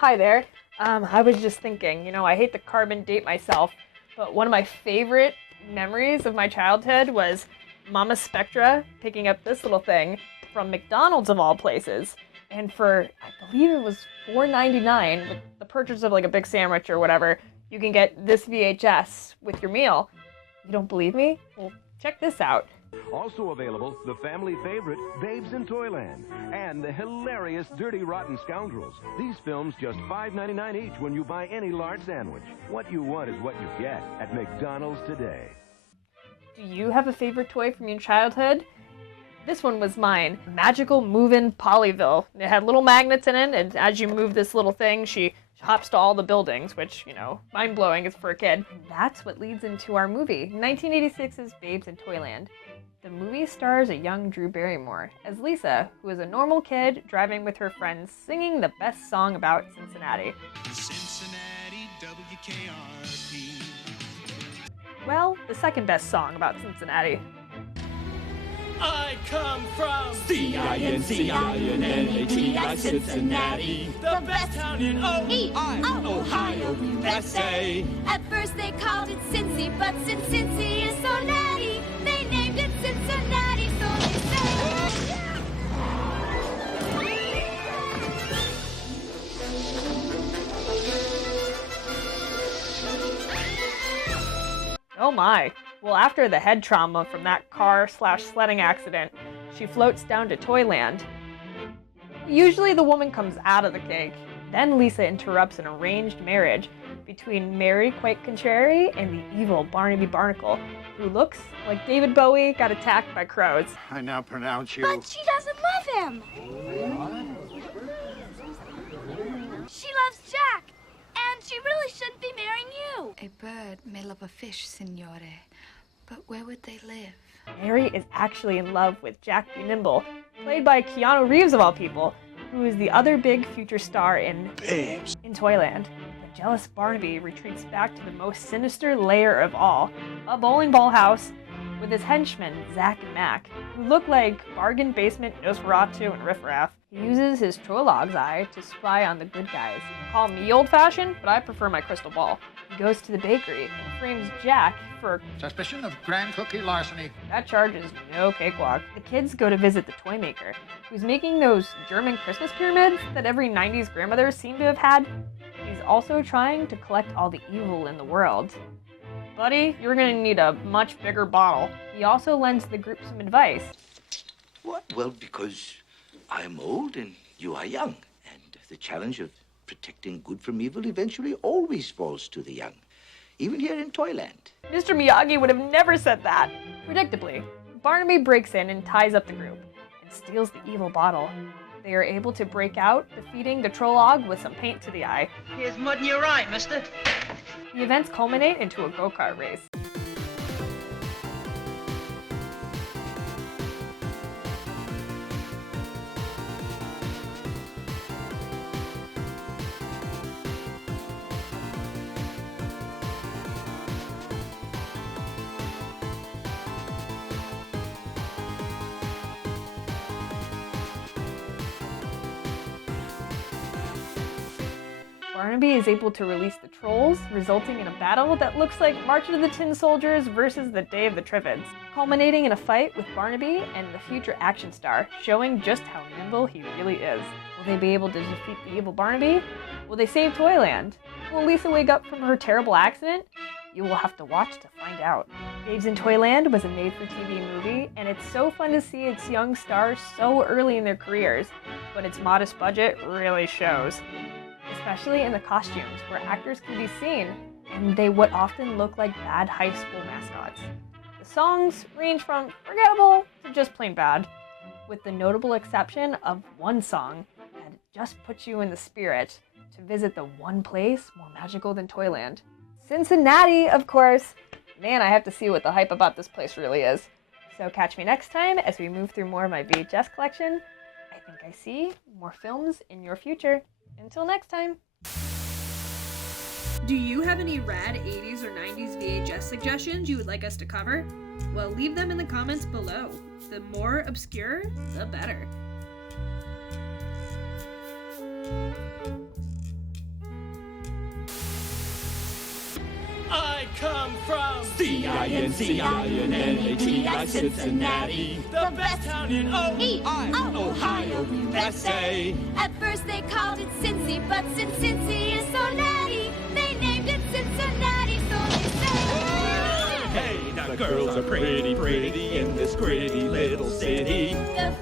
Hi there. I was just thinking, I hate to carbon date myself, but one of my favorite memories of my childhood was Mama Spectra picking up this little thing from McDonald's of all places. And for, I believe it was $4.99, with the purchase of like a big sandwich or whatever, you can get this VHS with your meal. You don't believe me? Well, check this out. Also available, the family favorite, Babes in Toyland, and the hilarious Dirty Rotten Scoundrels. These films just $5.99 each when you buy any large sandwich. What you want is what you get at McDonald's today. Do you have a favorite toy from your childhood? This one was mine. Magical Move-In Polyville. It had little magnets in it, and as you move this little thing, she hops to all the buildings, which, mind-blowing is for a kid. And that's what leads into our movie, 1986's Babes in Toyland. The movie stars a young Drew Barrymore as Lisa, who is a normal kid driving with her friends singing the best song about Cincinnati. Cincinnati, WKRP. Well, the second best song about Cincinnati. I come from C-I-N-C-I-N-N-A-T-I, Cincinnati, the best town in Ohio, USA. At first they called it Cincy, but since Cincy is so natty, they named it Cincinnati, so they say. Oh my. Well, after the head trauma from that car/sledding accident, she floats down to Toyland. Usually the woman comes out of the cake. Then Lisa interrupts an arranged marriage between Mary Quake Contrary and the evil Barnaby Barnacle, who looks like David Bowie got attacked by crows. I now pronounce you... But she doesn't love him. She loves Jack, and she really shouldn't be marrying you. A bird may love a fish, signore, but where would they live? Mary is actually in love with Jack B. Nimble, played by Keanu Reeves of all people, who is the other big future star in Toyland. The jealous Barnaby retreats back to the most sinister lair of all, a bowling ball house, with his henchmen, Zack and Mac, who look like bargain basement Nosferatu and Riff Raff. He uses his Trolog's eye to spy on the good guys. Call me old-fashioned, but I prefer my crystal ball. He goes to the bakery and frames Jack for Suspicion of grand cookie larceny. that charge is no cakewalk. The kids go to visit the toy maker, who's making those German Christmas pyramids that every 90s grandmother seemed to have had. He's also trying to collect all the evil in the world. Buddy, you're gonna need a much bigger bottle. He also lends the group some advice. What? Well, because I'm old and you are young. And the challenge of protecting good from evil eventually always falls to the young. Even here in Toyland. Mr. Miyagi would have never said that. Predictably, Barnaby breaks in and ties up the group, and steals the evil bottle. They are able to break out, defeating the Trolog with some paint to the eye. Here's mud in your eye, mister. The events culminate into a go-kart race. Barnaby is able to release the trolls, resulting in a battle that looks like March of the Tin Soldiers versus the Day of the Triffids, culminating in a fight with Barnaby and the future action star, showing just how nimble he really is. Will they be able to defeat the evil Barnaby? Will they save Toyland? Will Lisa wake up from her terrible accident? You will have to watch to find out. Babes in Toyland was a made-for-TV movie, and it's so fun to see its young stars so early in their careers, but its modest budget really shows. Especially in the costumes, where actors can be seen, and they would often look like bad high school mascots. The songs range from forgettable to just plain bad, with the notable exception of one song that just puts you in the spirit to visit the one place more magical than Toyland. Cincinnati, of course! Man, I have to see what the hype about this place really is. So catch me next time as we move through more of my VHS collection. I think I see more films in your future. Until next time. Do you have any rad 80s or 90s VHS suggestions you would like us to cover? Well, leave them in the comments below. The more obscure, the better. come from Cincinnati, Cincinnati, the best town in Ohio, USA. At first they called it Cincy, but since Cincy is so natty, they named it Cincinnati, so they say. Hey, the girls are pretty in this gritty little city. The